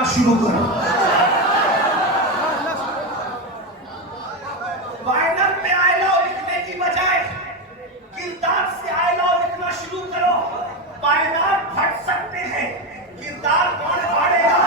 لکھنا شروع کرو. بائنر پہ آئی لو لکھنے کی بجائے کردار سے آئی لو لکھنا شروع کرو. بائنر پھٹ سکتے ہیں، کردار کون پھاڑے گا؟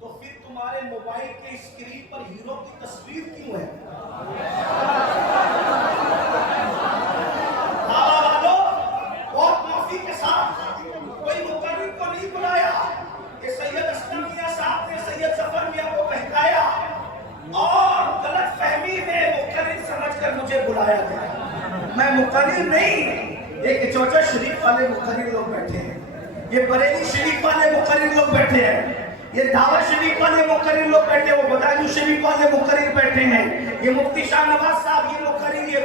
تو پھر تمہارے موبائل کے اسکرین پر ہیرو کی تصویر کیوں ہے؟ بابا والو بہت معافی کے ساتھ کوئی مقرر کو نہیں بلایا. یہ سید اسلم میاں صاحب نے سید ظفر میاں کو بہکایا اور غلط فہمی میں مقرر سمجھ کر مجھے بلایا گیا. میں مقرر نہیں، ایک چوچا شریف والے مقرر لوگ بیٹھے ہیں، یہ بریلی شریف والے مقرر لوگ بیٹھے ہیں، یہ دعوت شریف والے مقرر لوگ بیٹھے، وہ بدایوں شریف والے مقرر بیٹھے ہیں، یہ مفتی شاہ نواز صاحب یہ مقرر، یہ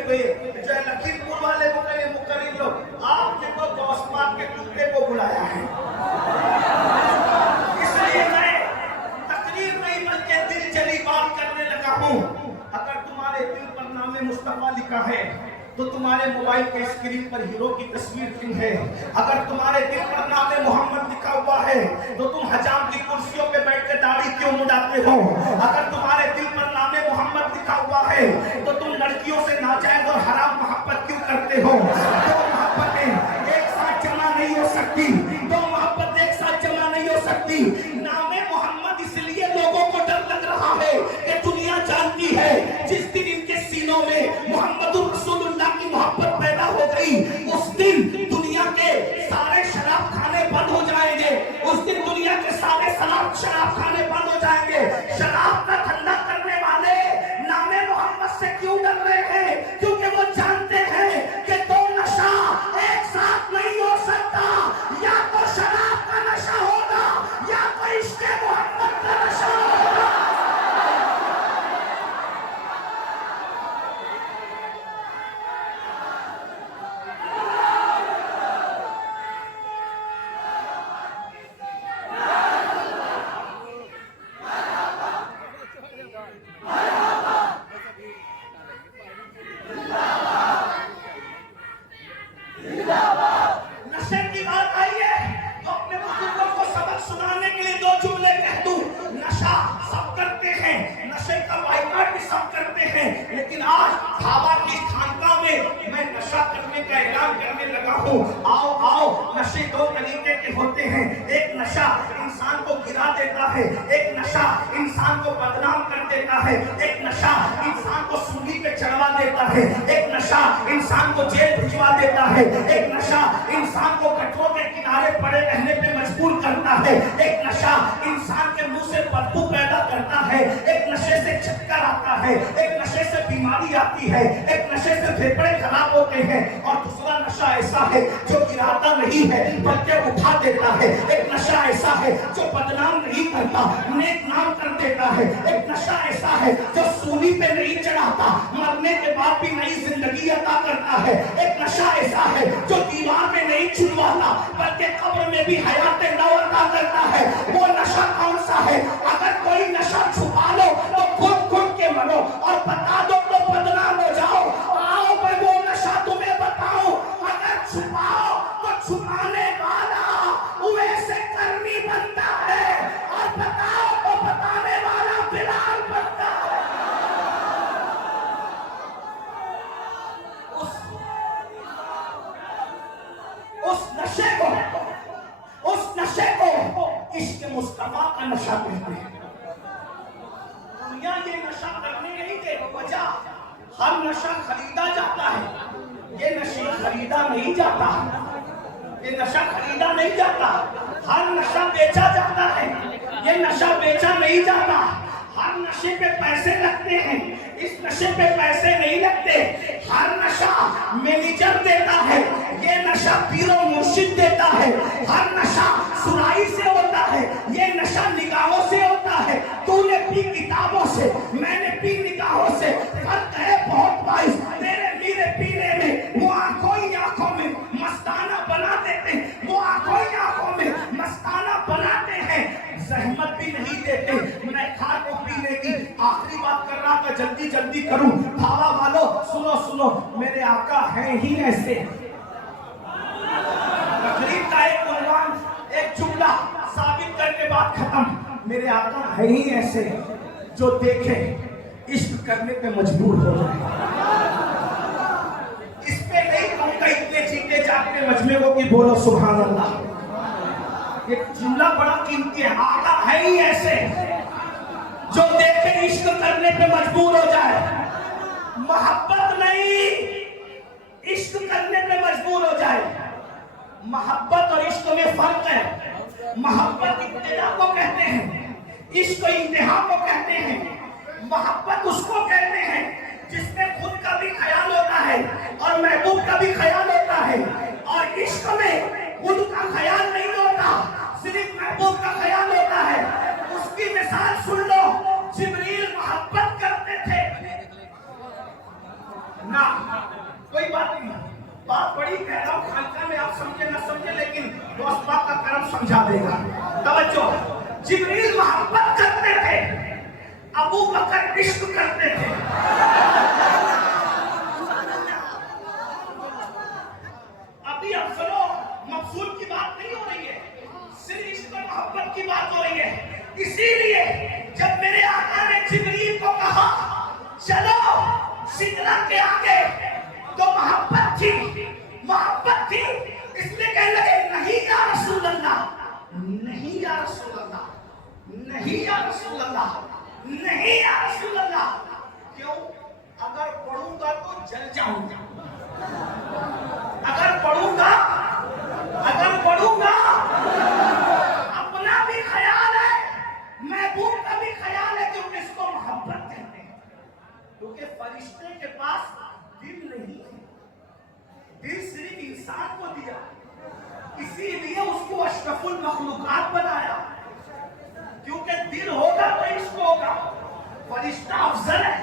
جو لکھیم پور والے مقرر لوگ. آپ نے تو غوث پاک کے ٹکڑے کو بلایا ہے. اس لیے میں تقریر نہیں بلکہ دل جلی بات کرنے لگا ہوں. اگر تمہارے دل پر نام مصطفیٰ لکھا ہے تو تمہارے موبائل کے اسکرین پر ہیرو کی تصویر کیوں ہے؟ اگر تمہارے دل پر نام محمد لکھا ہوا ہے تو تم حجام کی کرسیوں پہ بیٹھ کے داڑھی کیوں مڈاتے ہو؟ اگر تمہارے دل پر نام محمد لکھا ہوا ہے تو تم لڑکیوں سے ناجائز اور حرام محبت کیوں کرتے ہو؟ دو محبتیں ایک ساتھ جمع نہیں ہو سکتی، دو محبت ایک ساتھ جمع نہیں ہو سکتی. نام محمد اس لیے لوگوں کو ڈر لگ رہا ہے کہ دنیا جانتی ہے جس دن ان کے سینوں میں محمد الرسول اللہ کی محبت پیدا ہو گئی، اس دن دنیا کے سارے شراب کھانے بند ہو جائیں گے. اس دن دنیا کے سارے شراب کھانے بند ہو جائیں گے. شراب کا دھندا کرنے والے نام محمد سے کیوں ڈر رہے ہیں؟ کیونکہ وہ جانتے ہیں کہ دو نشہ ایک ساتھ نہیں ہو سکتا. یا تو شراب کا نشہ ہوگا یا تو عشق محمد کا نشہ ہوگا. نشے کی بات آئی ہے تو اپنے بزرگوں کو سبق سنانے کے لیے دو جملے کہہ دوں. نشہ سب کرتے ہیں، نشے کا بائیکاٹ بھی سب کرتے ہیں، لیکن آج بھابا کی خانقاہ میں میں نشہ کرنے کا اعلان کرنے لگا ہوں. آؤ آؤ، نشے دو طریقے کے ہوتے ہیں. ایک نشہ انسان کو گرا دیتا ہے، ایک نشہ انسان کو بدنام کر دیتا ہے، ایک نشہ انسان کو سولی پہ چڑھوا دیتا ہے، ایک نشہ انسان کو جیل بھجوا دیتا ہے، ایک نشہ انسان کو گٹروں کے کنارے پڑے رہنے پہ مجبور کرتا ہے، ایک نشہ انسان کے منہ سے بدبو پیدا کرتا ہے، ایک نشے سے چکر آتا ہے، ایک نشے سے بیماری آتی ہے، ایک نشے سے پھیپھڑے خراب ہوتے ہیں، اور دوسرا نشہ ایسا ہے جو گراتا نہیں ہے بلکہ اٹھا دیتا ہے. ایک نشہ ایسا ہے جو بدنام نہیں کرتا، نیک نام کر دیتا ہے. ایک نشہ ایسا ہے جو سولی پہ نہیں چڑھاتا، مرنے کے بعد بھی نئی زندگی عطا کرتا ہے. ایک نشہ ایسا ہے جو دیوار میں نہیں چھلواتا بلکہ قبر میں بھی حیات نو عطا کرتا ہے. وہ نشہ کون سا ہے؟ اگر کوئی نشہ چھپا لو تو خود خود کے مرو اور بتا دو تو بدنام ہو جاؤ. آؤ میں وہ نشہ تمہیں بتاؤں. اگر چھپاؤ تو چھپانے والا ویسے کرنی بنتا ہے، اور بتاؤ تو بتانے والا بلال بنتا ہے. اس نشے کو عشق مصطفیٰ کا نشہ کہتے ہیں. دنیا یہ نشہ کرنے نہیں دے وجہ ہر نشہ خریدا جاتا ہے، یہ نشہ خریدا نہیں جاتا، یہ نشہ خریدا نہیں جاتا. ہر نشہ بیچا جاتا ہے، یہ نشہ بیچا نہیں جاتا. ہر نشے پہ پیسے لگتے ہیں، اس نشے پہ پیسے نہیں لگتے. ہر نشہ مینیجر دیتا ہے، یہ نشہ پیر و مرشد دیتا ہے. ہر نشہ سرائی سے ہوتا ہے، یہ نشہ نگاہوں سے ہوتا ہے. देते। मैं खार को पीने की आखिरी बात कर रहा था, जल्दी जल्दी करूं। धावा वालों सुनो सुनो, मेरे आका हैं ही ऐसे। तकरीर का एक उन्वान, एक जुमला साबित करके बात खत्म। मेरे आका है ही ऐसे जो देखे इश्क करने पे मजबूर हो जाए। इस पे नहीं कहूंगा इतने जीते जागते मजमे को कि बोलो सुभान अल्लाह। ये जुमला बड़ा कीमती है। आका है ही ऐसे जो देखे इश्क करने पे मजबूर हो जाए। मोहब्बत नहीं, इश्क करने पे मजबूर हो जाए। मोहब्बत और इश्क में फर्क है। मोहब्बत इब्तिदा को कहते हैं, इश्क इंतहा को कहते हैं। मोहब्बत उसको कहते हैं जिसमें खुद का भी ख्याल होता है और महबूब का भी ख्याल होता है। और इश्क में खुद का ख्याल नहीं होता, सिर्फ महबूब का ख्याल होता है। उसकी मिसाल सुन लो, जिब्रील मोहब्बत करते थे ना, कोई बात नहीं, बात बड़ी कह रहा हूं, खानका में आप समझे ना समझे, लेकिन दोस्त बात का कर्म समझा देगा। तवज्जो, जिब्रील मोहब्बत करते थे, अबू बकर इश्क करते थे। अभी अब सुनो, मकसूद की बात नहीं हो रही है, सिर्फ इश्क और मोहब्बत की बात हो रही है। इसीलिए जब मेरे आका ने जिब्रील को कहा चलो सिदरा के आगे, तो मोहब्बत थी, मोहब्बत थी, इसलिए कहने लगे नहीं या रसूल अल्लाह, नहीं या रसूल अल्लाह, नहीं या रसूल अल्लाह, नहीं या रसूल अल्लाह। क्यों? अगर पढ़ूंगा तो जल जाऊंगा, अगर पढ़ूंगा अपना भी ख्याल है, महबूब का भी ख्याल है, क्योंकि इसको मोहब्बत कहते हैं। क्योंकि फरिश्ते के पास दिल नहीं है, दिल सिर्फ इंसान को दिया, इसीलिए उसको अशरफुल मखलूकात बनाया। क्योंकि दिल होगा तो इश्क होगा। फरिश्ता अफजल है,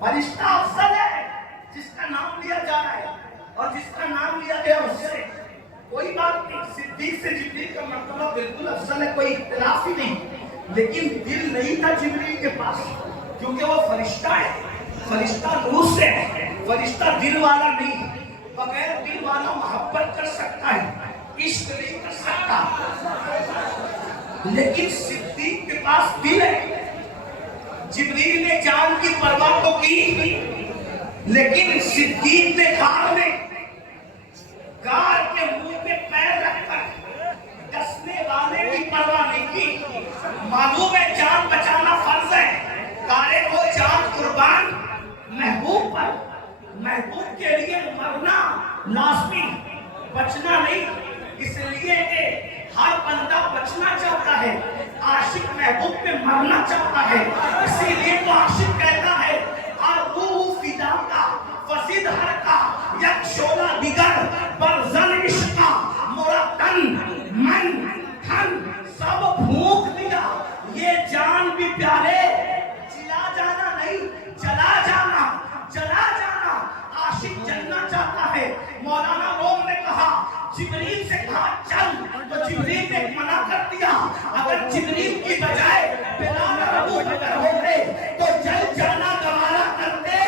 फरिश्ता अफजल है जिसका नाम लिया जा रहा है, और जिसका नाम लिया गया उससे कोई बात नहीं। सिद्दीक से जिब्रील का मर्तबा बिल्कुल अफजल है, कोई इख्तिलाफ ही नहीं। लेकिन दिल नहीं था जिब्रील के पास, क्योंकि वो फरिश्ता है, फरिश्ता नूर से है, फरिश्ता दिल वाला नहीं। बगैर दिल वाला मोहब्बत कर सकता है, इश्क नहीं कर सकता। लेकिन सिद्दीक के पास दिल है। जिब्रील ने जान की परवाह तो की, लेकिन सिद्दीक ने गार के मुंह पे पैर रखकर डसने वाले की परवाह नहीं की। मालूम है जान बचाना फर्ज है, गारे को जान कुर्बान महबूब पर, महबूब के लिए मरना लाजमी, बचना नहीं। इसलिए कि हर बंदा बचना चाहता है, आशिक महबूब पे मरना चाहता है। इसीलिए तो आशिक कहता है आरूह फिदा का फसीद हर का यक शोला दिगर बरज़न इश्का मोरा तन मन धन सब फूंक दिया। ये जान भी प्यारे, चिला जाना नहीं, चला जाना, चला जाना। आशिक चलना चाहता है। मौलाना रोम ने कहा, जिब्रील से कहा चल, तो जिब्रील ने मना कर दिया। अगर जिब्रील की बजाय बिलाल अबू बकर होते तो चल जाना गवारा करते,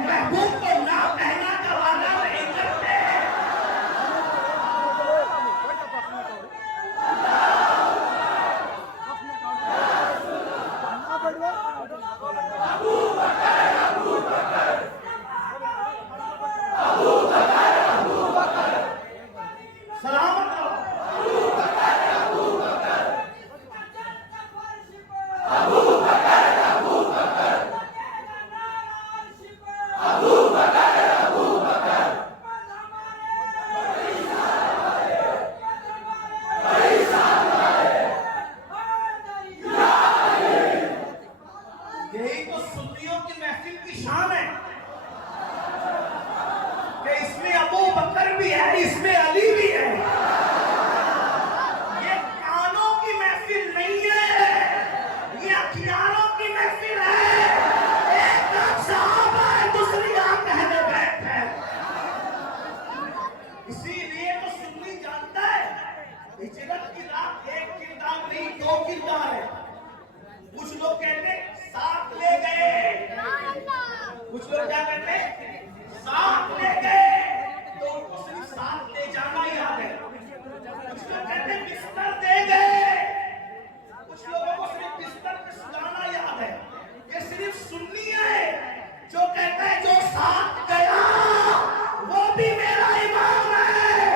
महबूब को ना कहना गवारा नहीं करते। क्या करते हैं? साथ ले गए, तो उनको सिर्फ साथ ले जाना याद है। कुछ लोग कहते हैं बिस्तर दे गए, कुछ लोगों को सिर्फ बिस्तर पे सुलाना याद है। ये सिर्फ सुन्नी है जो कहता है जो साथ गया वो भी मेरा इमाम है,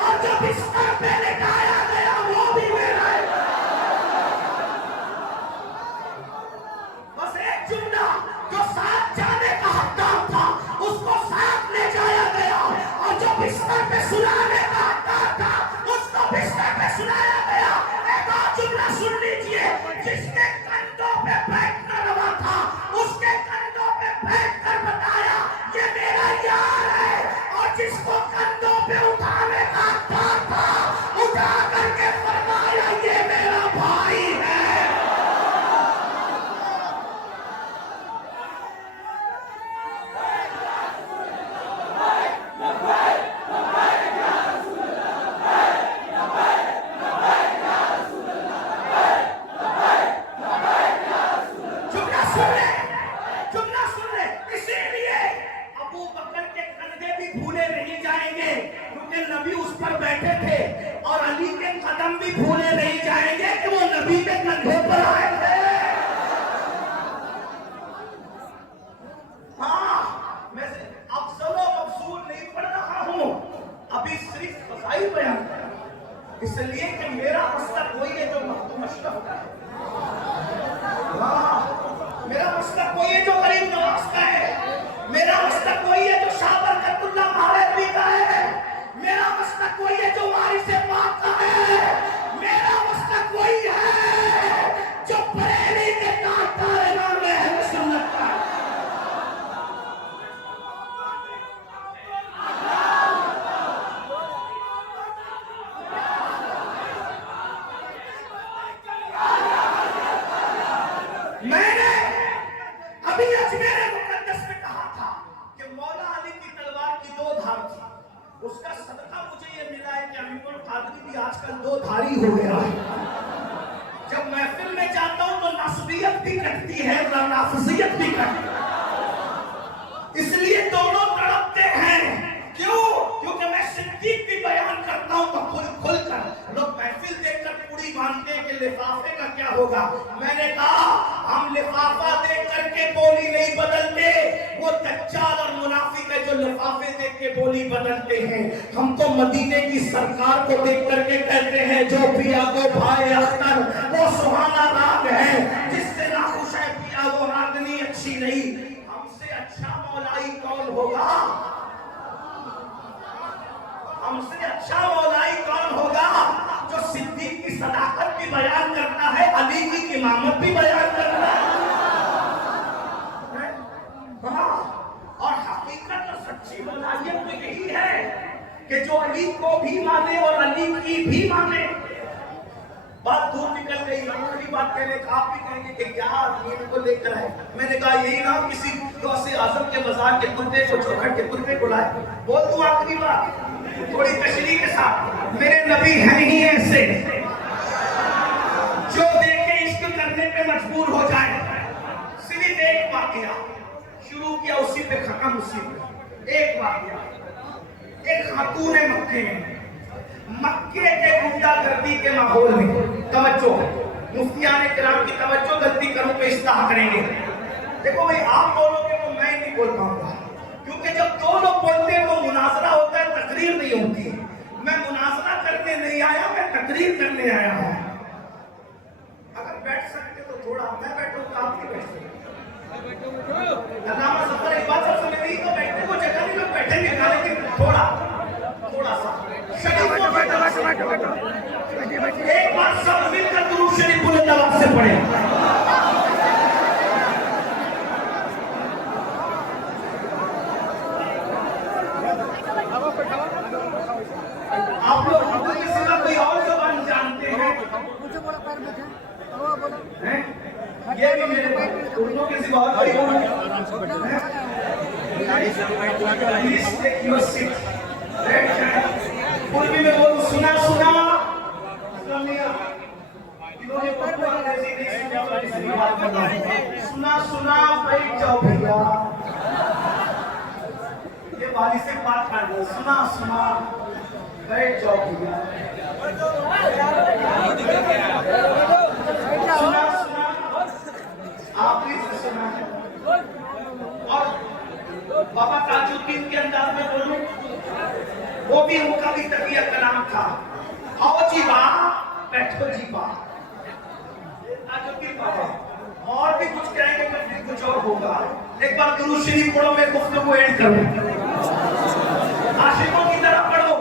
और जो बिस्तर पे लेटाया गया वो भी मेरा इमाम। बस एक जुमला, जो साथ जाने का हकदार था उसको साथ ले जाया गया, और जो बिस्तर पे सुलाने का हकदार था उसको बिस्तर पे सुलाया गया। एक और जुमला सुन लीजिए, जिसके कंधों पे बैठना रवा था उसके कंधों पे बैठकर बताया ये मेरा यार है, और जिसको कंधों पे उठाने का हकदार था उठा करके फरमाया ये मेरा भाई है। इसीलिए अबू बकर के कंधे भी भूले नहीं जाएंगे, क्योंकि नबी उस पर बैठे थे, और अली के कदम भी भूले नहीं जाएंगे कि वो नबी के कंधे पर आए थे। हाँ, मैं अफजल व मफजूल नहीं पढ़ रहा हूँ, अभी सिर्फ फज़ाइल बयान कर रहा हूँ, इसलिए कि मेरा मसलक वही है जो मखदूम अशरफ का है। मेरा मसलक वही है जो गरीब नवाज का है, मेरा मसलक वही है जो शाह बरकतुल्लाह महालवी का है, मेरा मसलक वही है जो वारिस पाक का है, मेरा मसलक वही है जो बरेली के ताजदार इमाम अहले सुन्नत का है। मैंने अभी अजमेर मुकद्दस में कहा था कि मौला अली की तलवार की दो धार थी, उसका सदका मुझे ये मिला है कि अमीरुल कादरी भी आजकल दो धारी हो गया है। जब महफिल में जाता हूं तो नासबियत भी कटती है, नाफजियत भी कटती है, इसलिए दोनों तड़पते हैं। क्यों? क्योंकि मैं सिद्दीक भी बयान करता हूं तो खुल कर लोग महफिल देखकर पूरी मानते हैं कि लिफाफे का क्या होगा। मैंने कहा हम लिफाफा देख करके बोली नहीं बदलते, वो दज्जाल और मुनाफिक है जो लिफाफे देख के बोली बदलते हैं। हम तो मदीने की सरकार को देख करके कहते हैं जो पिया को भाई अख्तर वो सुहाना राग है, जिससे नाखुश है पिया वो रागनी अच्छी नहीं। हमसे अच्छा मौलाई कौन होगा? हमसे अच्छा मौलाई कौन होगा जो सिद्दीक की सदाकत भी बयान करता है, अली की इमामत भी बयान करता है। हाँ, और हकीकत और सच्ची मौलाइयत तो यही है कि जो अली को भी माने और अली की भी माने। बात दूर निकल गई, आखिरी बात कहने का आप भी कहेंगे कि क्या आदमी को लेकर आए। मैंने कहा यही ना किसी गौसे आजम के मज़ार के कुत्ते को चौखट के कुत्ते को लाए। बोल दूं आखिरी बात थोड़ी तशरीह के साथ, मेरे नबी हैं ही ऐसे जो देखे इश्क करने पे मजबूर हो जाए। सिर्फ एक वाकया शुरू किया, उसी पे खत्म, उसी पे एक वाकया। एक खातून मक्के के गुंडागर्दी के माहौल में, तवज्जो मुफ्तियाने किराम की तवज्जो, गलती करूं तो इस्लाह करेंगे। देखो भाई, आप बोलोगे तो मैं नहीं बोल पाऊंगा, क्योंकि जब दो लोग बोलते हैं तो मुनाजरा होता है, तकरीर नहीं होती। मैं मुनाजरा करने नहीं आया, मैं तकरीर करने आया हूं। अगर बैठ सकते तो थोड़ा, मैं बैठूं तो आप भी बैठ सकते। अल्लामा सफर एक बात सबसे मेरी तो बैठने को जगह नहीं, लोग बैठेंगे ना, लेकिन थोड़ा सा एक बार सब मिलकर दुरूद शरीफ बुलंद आवाज से पढ़े। आप लोग उर्दू के सिवा कोई और ज़बान जानते हैं? ये भी मेरे उर्दू के सिवा और कोई उर्दू में बोलूं, सुना सुना बैठ जाओ भैया। یہ والی سے بات کر دو، سنا سنا بیٹھ جاؤ بھیا، سنا سنا آپ نے سنا ہے، اور بابا تاج الدین کے انداز میں بولوں، وہ بھی ان کا بھی تقیہ کا نام تھا، آؤ جی باپ بیٹھو جی باپ، تاج الدین بابا اور بھی کچھ کہیں گے پھر کچھ اور ہوگا۔ ایک بار درود شریف پڑھو، میں گفتگو اینڈ کروں، عاشقوں کی طرح پڑھو،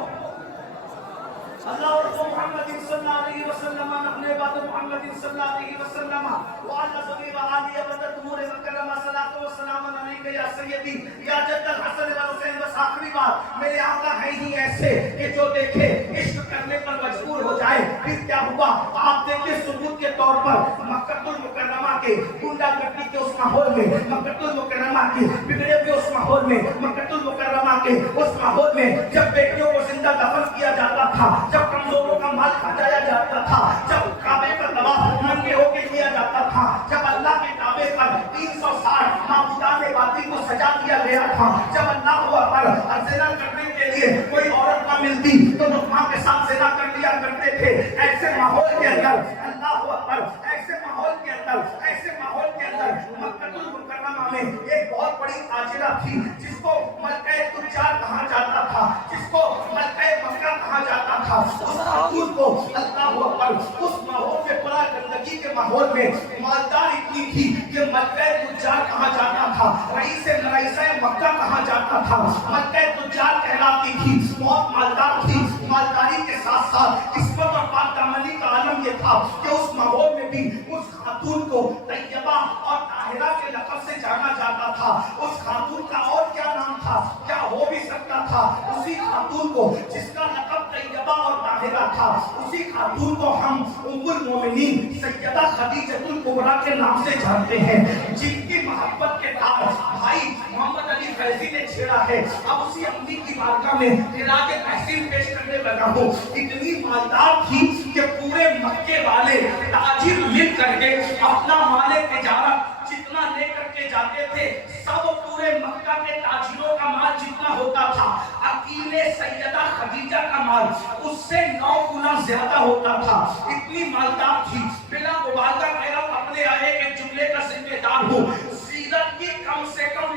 اللہ اور محمد صلی اللہ علیہ وسلم، نحن عباد محمد صلی اللہ علیہ وسلم، وعلى صحبه وآله وبدر امور مکرمہ، صلاۃ و سلام علیک یا سیدی یا جد الحسن والحسین۔ بس آخری بات، میرے آقا ہے ہی ایسے کہ جو دیکھے عشق کرنے پر مجبور ہو جائے۔ پھر کیا ہوا؟ آپ دیکھیں ثبوت کے طور پر مکہ المکرمہ کے گنڈا گردی کے اس ماحول میں، مکہ المکرمہ کے بگڑے ہوئے اس ماحول میں، مکہ المکرمہ کے اس ماحول میں جب بیٹیوں کو زندہ دفن کیا جاتا تھا، جب کمزوروں کا مال کھایا جاتا تھا، جب کعبے کا طواف ننگے ہو کے کیا جاتا تھا، جب اللہ کے کعبے پر 360 معبودان باطل کو سجا دیا گیا تھا، جب اللہ پر زنا کرنے کے لیے کوئی عورت نہ ملتی تو ماں کے ساتھ زنا کر لیا کرتے تھے، ایسے ماحول کے اندر اللہ اکبر، ایسے ماحول کے اندر، ایسے ماحول کے اندر مکہ المکرمہ میں ایک بہت بڑی تاجرہ تھی جس کو ملکہ تجار کہا جاتا تھا، جس کو ملکہ مکہ کہا جاتا تھا۔ اس خاتون کو اللہ اکبر اس ماحول میں بڑا گندگی کے ماحول میں مالدار اتنی تھی کہ ملکہ تجار کہا جاتا تھا، رئیس رئیسہ مکہ کہا جاتا تھا، ملکہ تجار کہلاتی تھی، بہت مالدار تھی۔ مالداری کے ساتھ ساتھ عصمت اور پاک دامنی کا عالم یہ تھا کہ اس ماحول میں بھی اس خاتون کو طیبہ اور طاہرہ کے لقب سے جانا جاتا تھا۔ اس خاتون کا اور کیا نام تھا؟ کیا ہو بھی سکتا تھا اسی خاتون کو جس کا لقب طیبہ اور طاہرہ تھا، اسی خاتون کو ہم ام المومنین سیدہ خدیجہ الکبریٰ کے نام سے جانتے ہیں، جن کی محبت کے تار بھائی محمد علی فیضی نے چھیڑا ہے۔ اب اسی اپنی کی بارگاہ میں خراج تحسین پیش کرنے لگا ہوں۔ اتنی مالدار تھی کہ پورے مکے والے تاجر مل کر کے اپنا مال تجارت جتنا لے کر کے جاتے تھے، سب پورے مکہ کے تاجروں کا مال جتنا ہوتا تھا، اکیلے سیدہ خدیجہ کا مال اس سے 9 گنا زیادہ ہوتا تھا۔ اتنی مالدار تھی، بلا مبالغہ کہہ رہا ہوں، اپنے آئے کے جملے کا ذمہ دار ہوں۔ سیرت کی کم سے کم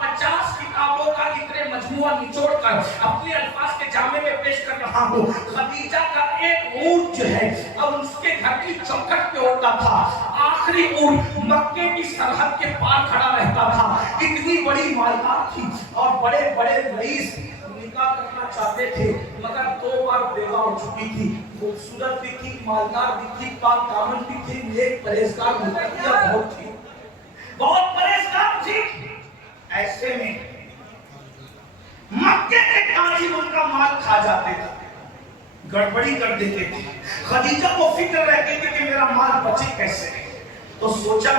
50 کتابوں کا اتنے مجموعہ نچوڑ کر اپنے الفاظ کے جامع میں پیش کر رہا ہوں۔ خدیجہ کا ایک اونٹ جو ہے اب اس کے گھر کی چوکھٹ پہ ہوتا تھا، آخری اونٹ مکے کی سرحد کے پار کھڑا رہتا تھا۔ اتنی بڑی مالدار تھی اور بڑے بڑے رئیس نکاح کرنا چاہتے تھے، مگر 2 بار بیوہ ہو چکی تھی، خوبصورت بھی تھی، مالدار بھی تھی، پاک دامن بھی تھی، نیک پرہیزگار متقیہ بہت تھی، بہت پرہیزگار تھی۔ ایسے میں مکے کے تاجر ان کا مال کھا جاتے تھے، گڑبڑی کر دیتے تھے۔ خدیجہ کو فکر رہتی تھی کہ میرا مال بچے کیسے، تو سوچا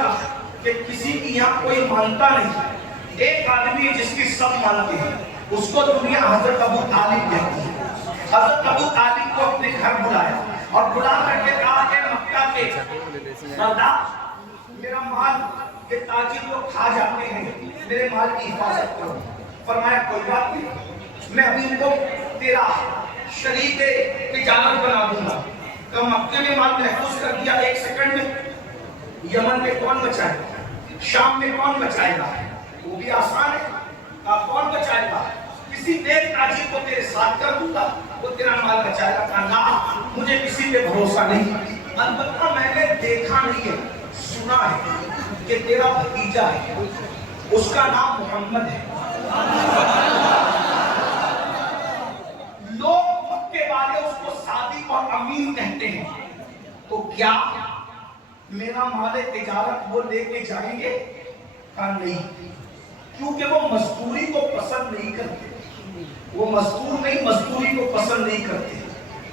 کہ کسی کی یہاں کوئی مانتا نہیں، ایک آدمی جس کی سب مانتے ہیں، اس کو دنیا حضرت ابو طالب کہتی ہے۔ حضرت ابو طالب کو اپنے گھر بلایا اور بلا کر کے کہا کہ مکہ کے سردار، میرا مال یہ تاجر لوگ کھا جاتے ہیں، میرے مال کی حفاظت کرو۔ فرمایا کوئی بات نہیں، میں ابھی ان کو تیرا شریک تجارت بنا دوں گا۔ کہ مکے میں مال محفوظ کر دیا 1 سیکنڈ میں، یمن میں کون بچائے گا، شام میں کون بچائے گا، وہ بھی آسان ہے، کون بچائے گا، کسی نیک تاجر کو تیرے ساتھ کر دوں گا، وہ تیرا مال بچائے گا۔ کہا نہ، مجھے کسی پہ بھروسہ نہیں، البتہ میں نے دیکھا نہیں ہے، سنا ہے کہ تیرا بھتیجا ہے، اس کا نام محمد ہے، لوگ مکے والے اس کو صادق اور امین کہتے ہیں، تو کیا میرا مال تجارت وہ لے کے جائیں گے؟ کہا نہیں، کیونکہ وہ مزدوری کو پسند نہیں کرتے، وہ مزدور نہیں، مزدوری کو پسند نہیں کرتے۔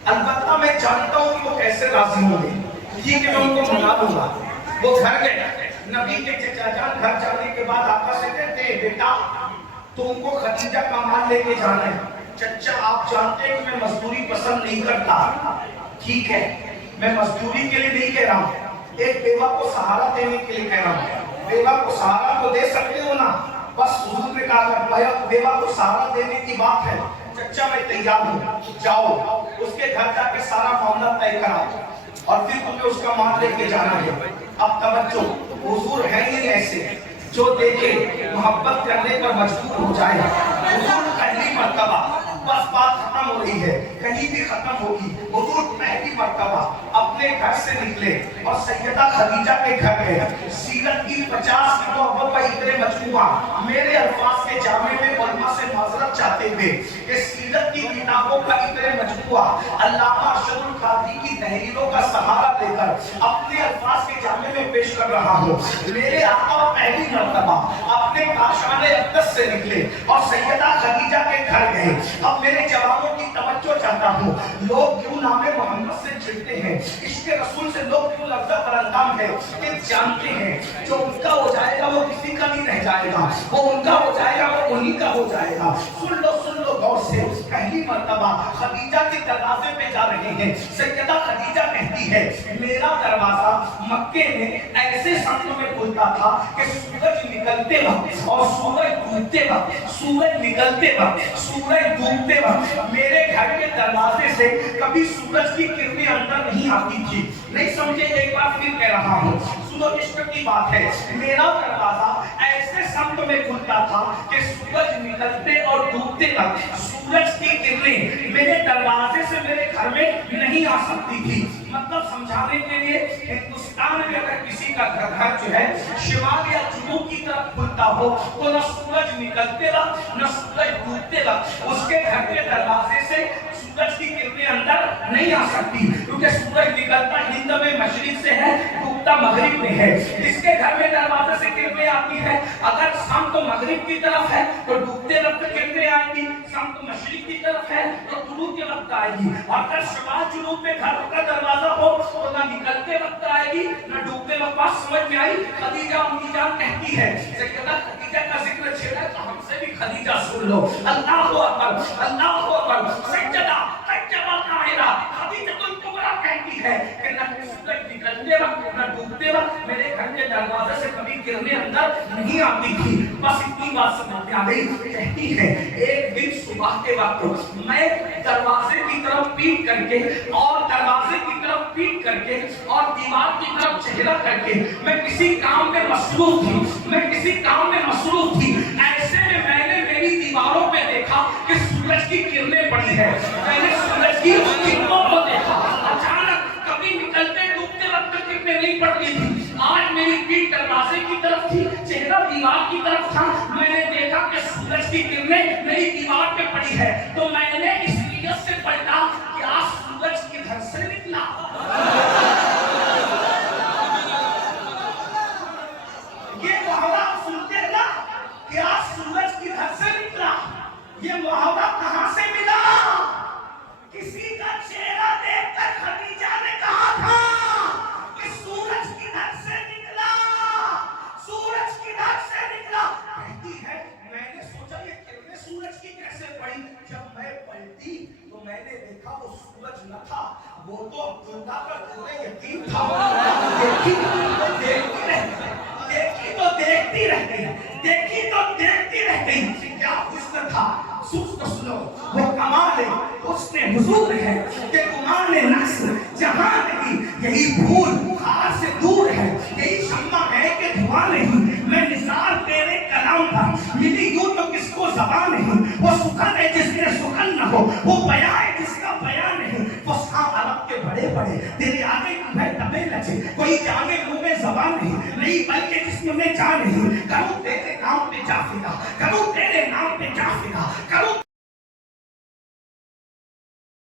البتہ میں جانتا ہوں کہ وہ کیسے راضی ہوں گے، ٹھیک ہے میں ان کو منا دوں گا۔ وہ گھر گئے، نبی کے چچا جان گھر جانے کے بعد آقا سے کہتے ہیں بیٹا تم کو خدیجہ کا مال لے کے جانا ہے۔ چچا آپ جانتے ہیں کہ میں مزدوری پسند نہیں کرتا، ٹھیک ہے میں مزدوری کے لیے نہیں کہہ رہا ہوں، ایک بیوہ کو سہارا دینے کے لیے کہہ رہا ہوں۔ بیوہ کو سہارا تو دے سکتے ہو نا، बस हुजूर ने कहा बेवा को सहारा देने की बात है, चचा मैं तैयार हूँ, जाओ उसके घर जाके सारा मामला तय कराओ और फिर तुम्हें उसका माल लेके जाना है। अब तवज्जो, हुजूर है ही ऐसे जो देखे मोहब्बत करने पर मजबूर हो जाए। हुजूर पहली मर्तबा, बस बात खत्म हो रही है, कहीं भी खत्म होगी। हुजूर पहली मर्तबा अपने घर से निकले और सैयदा खदीजा के घर गए। सीरत की 50 किताबों का इतने मजमूआ, मेरे अल्फाज के जामे में वल्मा से माजरत चाहते हुए कि सीरत की किताबों का इतने मजमूआ अल्लामा अरशदुल कादरी की तहरीरों का सहारा लेकर अपने अल्फाज के जामे में पेश कर रहा हूँ। मेरे आका पहली मर्तबा अपने काशाने अक़दस से निकले और सैयदा खदीजा के घर गए। अब मेरे जवानों की तवज्जो चाहता हूँ, लोग क्यों नामे मोहम्मद से चिढ़ते हैं, इश्क़ रसूल से लोग क्यों लफ्ज़ बरंदाम है कि जानते हैं जो उनका हो जाएगा वो किसी का नहीं रह जाएगा, वो उनका हो जाएगा वो उन्हीं का हो जाएगा। सुन लो गौर से, पहली मर्तबा खदीजा के दरवाजे पे जा रहे हैं। सैयदा खदीजा कहती है मेरा दरवाजा मक्के में ऐसे शक्ल में खुलता था कि सूरज निकलते वक्त और सूरज डूबते वक्त, सूरज निकलते वक्त, सूरज डूबते वक्त मेरे घर के दरवाजे से कभी सूरज की किरणें अंदर नहीं आती थी। नहीं समझे, एक बार फिर कह रहा हूँ, सुनो इश्क की बात है। मेरा दरवाजा ऐसे शब्द में खुलता था कि सूरज निकलते और डूबते वक्त सूरज की किरणें मेरे दरवाजे से मेरे घर में नहीं आ सकती थी। मतलब समझाने के लिए, हिंदुस्तान में अगर किसी का घर जो है शिमाल या जुनूब की तरफ खुलता हो तो न सूरज निकलते वक्त न सूरज डूबते वक्त उसके घर के दरवाजे से सूरज की किरणें अंदर नहीं आ सकती, क्योंकि सूरज निकलता हिंद में मशरिक से है, डूबता मगरिब में है। इसके घर में दरवाजे से किरणें आती है, अगर शाम तो मगरिब की तरफ है तो डूबते वक्त किरणें आएगी, शाम तो मशरिक की तरफ है तो तुलू के वक्त आएगी। और अगर शिमाल जुनूब में घर का दरवाजा हो तो ना निकलते वक्त आएगी ना डूबते वक्त। बात समझ में आई? खदीजा अम्मी जान कहती है, सैयदा खदीजा का जिक्र छेड़ा तो हमसे भी खदीजा सुन लो। अल्लाहु अकबर, अल्लाहु अकबर। सैयदा खदीजतुल कुबरा कहती है कि न सूरज निकलते वक्त न डूबते वक्त मेरे घर के दरवाजे से कभी किरणें अंदर नहीं आती थी। बस इतनी बात समझ में आ गई। कहती है एक दिन सुबह के वक्त मैं दरवाजे की तरफ पीट करके और दरवाजे की तरफ पीट करके और दीवार की तरफ चेहरा करके मैं किसी काम में मसरूफ थी, मैं किसी काम में मसरूफ थी। ऐसे में मैंने मेरी दीवारों पे देखा कि सूरज की किरणें पड़ी है। मैंने सूरज की किरणों को देखा। अचानक कभी निकलते डूबते वक्त किरणें नहीं पड़ती थी। आज मेरी पीठ दरवाजे की तरफ थी, चेहरा दीवार की तरफ था। मैंने देखा कि सूरज की किरणें मेरी दीवार पे पड़ी है, तो मैंने इस नियत से पढ़ा कि आज सूरज किधर से निकला। ये मुहावरा सुनते हैं ना कि आज सूरज किधर से निकला। ये मुहावरा कहां से मिला? किसी का चेहरा देखकर खदीजा ने कहा था कि सूरज किधर से निकला, सूरज किधर से निकला। कहती है मैंने सोचा ये किरणें सूरज की कैसे पड़ी। जब मैं पलटी तो मैंने देखा वो सूरज न था, वो तो अब्दुल्ला का पूरे यतीम था। देखी तो देखती रह गई, देखी तो देखती रह गई। क्या हुस्न था, सुनो वो कमाल है, हुस्न हुजूर है कि गुमान नस्ल जहां नहीं, यही भूल बुखार से दूर है, यही शम्मा है कि धुआं नहीं। मैं निसार तेरे कलाम पर मिली यूं तो किसको ज़बान नहीं। वो सुखन है जिसके सुखन न हो, वो बयां है जिसका बयां नहीं। वो सांप अरब के बड़े बड़े तेरे आगे तुम्हें दबे लचे, कोई जाने मुंह में ज़बान नहीं बल्कि जिस्म में जान नहीं। करूं तेरे नाम पे जाफिदा, करूं तेरे नाम पे जाफिदा, करूं